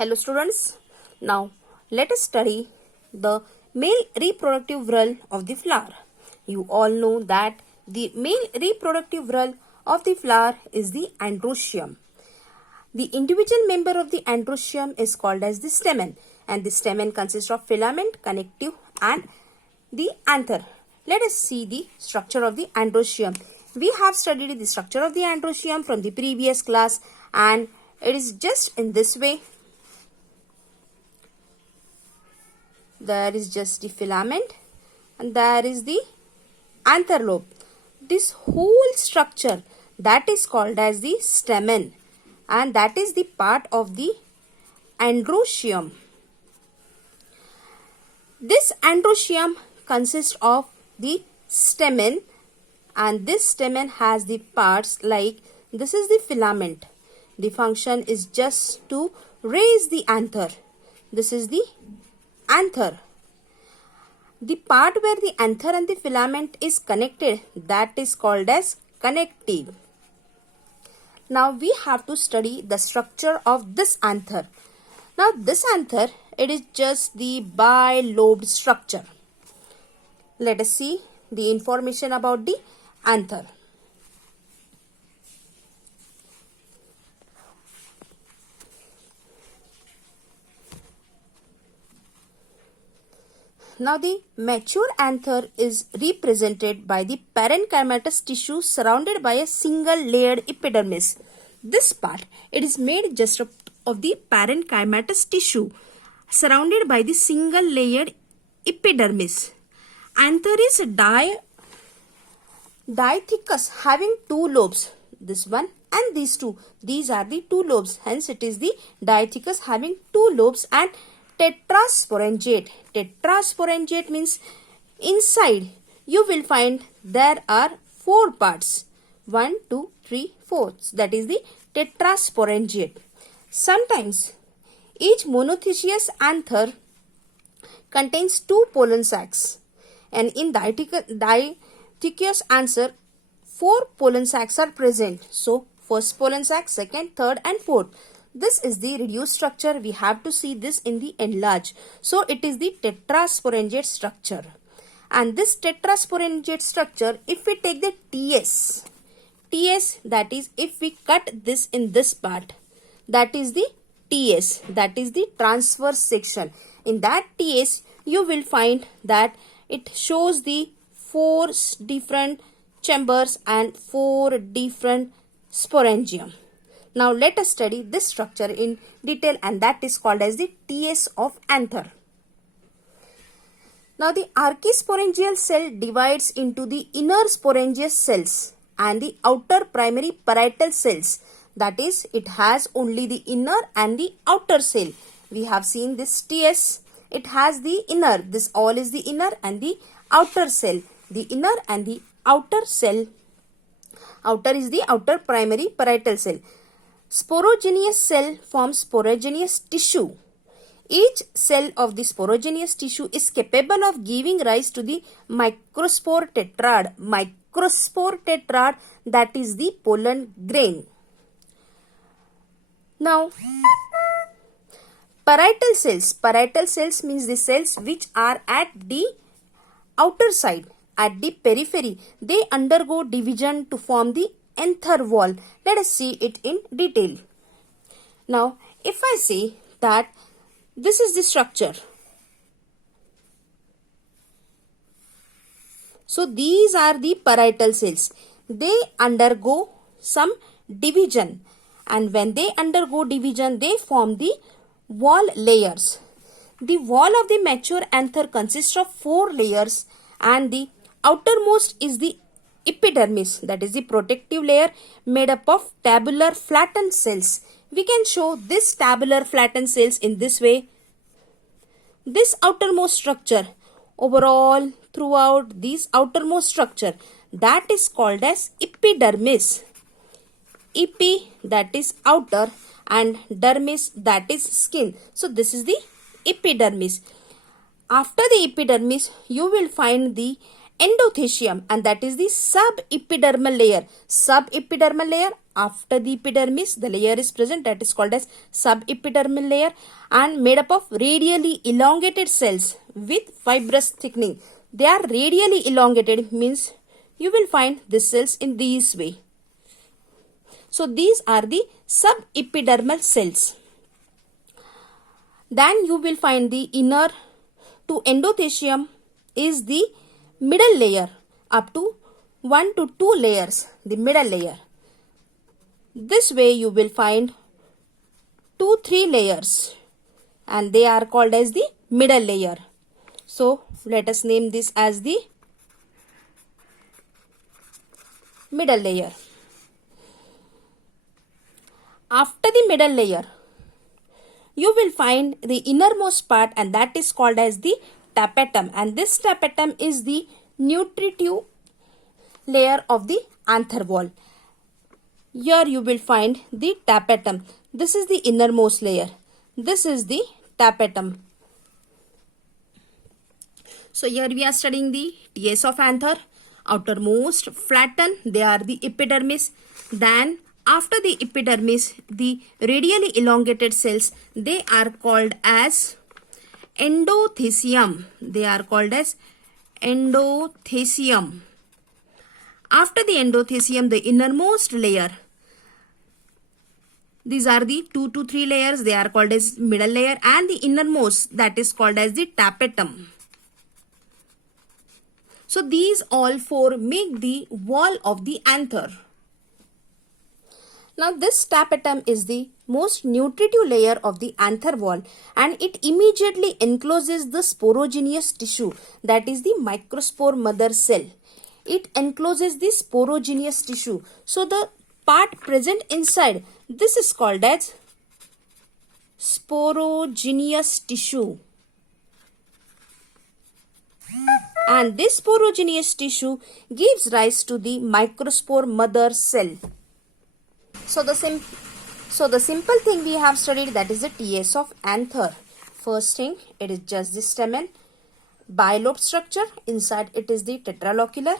Hello students, now let us study the male reproductive role of the flower. You all know that the male reproductive role of the flower is the androecium. The individual member of the androecium is called as the stamen, and the stamen consists of filament, connective and the anther. Let us see the structure of the androecium. We have studied the structure of the androecium from the previous class, and it is just in this way. There is just the filament and there is the anther lobe. This whole structure, that is called as the stamen, and that is the part of the androecium. This androecium consists of the stamen, and this stamen has the parts like this is the filament. The function is just to raise the anther. This is the anther. The part where the anther and the filament is connected, that is called as connective. Now we have to study the structure of this anther. Now this anther, it is just the bilobed structure. Let us see the information about the anther. Now the mature anther is represented by the parenchymatous tissue surrounded by a single layered epidermis. This part, it is made just of the parenchymatous tissue surrounded by the single layered epidermis. Anther is dithecous, having two lobes, this one and these two. These are the two lobes, hence it is the dithecous having two lobes, and tetrasporangiate. Tetrasporangiate means inside you will find there are four parts. 1, 2, 3, 4. That is the tetrasporangiate. Sometimes each monoecious anther contains two pollen sacs, and in dithecous anther 4 pollen sacs are present. So first pollen sac, second, third and fourth. This is the reduced structure. We have to see this in the enlarged. So it is the tetrasporangiate structure. And this tetrasporangiate structure, if we take the TS, that is if we cut this in this part, that is the TS, that is the transverse section. In that TS, you will find that it shows the 4 different chambers and 4 different sporangium. Now let us study this structure in detail, and that is called as the TS of anther. Now the archisporangial cell divides into the inner sporangious cells and the outer primary parietal cells. That is, it has only the inner and the outer cell. We have seen this TS. It has the inner. This all is the inner and the outer cell. The inner and the outer cell. Outer is the outer primary parietal cell. Sporogenous cell forms sporogenous tissue. Each cell of the sporogenous tissue is capable of giving rise to the microspore tetrad. Microspore tetrad, that is the pollen grain. Now, parietal cells. Parietal cells means the cells which are at the outer side, at the periphery. They undergo division to form the anther wall. Let us see it in detail. Now, if I say that this is the structure. So, these are the parietal cells. They undergo some division, and when they undergo division, they form the wall layers. The wall of the mature anther consists of 4 layers, and the outermost is the epidermis, that is the protective layer made up of tabular flattened cells. We can show this tabular flattened cells in this way. This outermost structure, overall throughout this outermost structure, that is called as epidermis. Epi, that is outer, and dermis, that is skin. So this is the epidermis. After the epidermis, you will find the endothecium, and that is the subepidermal layer. Subepidermal layer, after the epidermis the layer is present, that is called as subepidermal layer, and made up of radially elongated cells with fibrous thickening. They are radially elongated, means you will find these cells in this way. So these are the subepidermal cells. Then you will find the inner to endothecium is the middle layer, up to 1 to 2 layers, the middle layer. This way you will find 2-3 layers, and they are called as the middle layer. So let us name this as the middle layer. After the middle layer, you will find the innermost part, and that is called as the tapetum, and this tapetum is the nutritive layer of the anther wall. Here you will find the tapetum. This is the innermost layer. This is the tapetum. So here we are studying the TS of anther. Outermost flatten, they are the epidermis. Then after the epidermis, the radially elongated cells, they are called as endothecium. They are called as endothecium. After the endothecium, the innermost layer, these are the 2 to 3 layers, they are called as middle layer, and the innermost, that is called as the tapetum. So these all four make the wall of the anther. Now this tapetum is the most nutritive layer of the anther wall, and it immediately encloses the sporogenous tissue, that is the microspore mother cell. It encloses the sporogenous tissue. So the part present inside, this is called as sporogenous tissue. And this sporogenous tissue gives rise to the microspore mother cell. So the simple thing we have studied, that is the TS of anther. First thing, it is just the stamen, bilobed structure. Inside it is the tetralocular,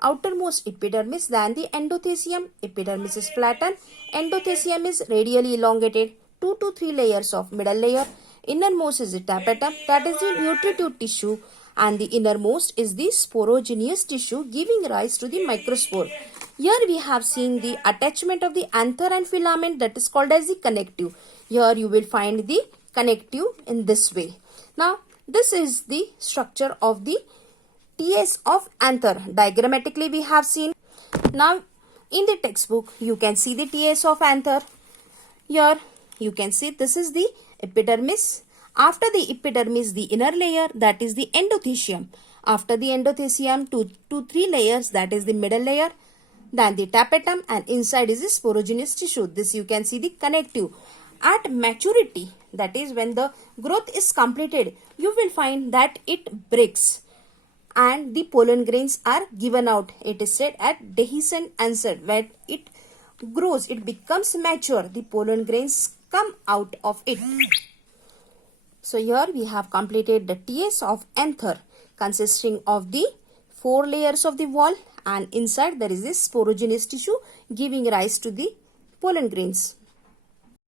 outermost epidermis, then the endothecium. Epidermis is flattened, endothecium is radially elongated, 2 to 3 layers of middle layer. Innermost is the tapetum, that is the nutritive tissue, and the innermost is the sporogenous tissue giving rise to the microspore. Here we have seen the attachment of the anther and filament, that is called as the connective. Here you will find the connective in this way. Now this is the structure of the TS of anther. Diagrammatically we have seen. Now in the textbook you can see the TS of anther. Here you can see this is the epidermis. After the epidermis, the inner layer, that is the endothecium. After the endothecium, 2 to 3 layers, that is the middle layer. Then the tapetum, and inside is the sporogenous tissue. This you can see the connective. At maturity, that is when the growth is completed, you will find that it breaks and the pollen grains are given out. It is said at dehiscent onset, when it grows, it becomes mature, the pollen grains come out of it. So here we have completed the TS of anther, consisting of the 4 layers of the wall, and inside there is this sporogenous tissue giving rise to the pollen grains.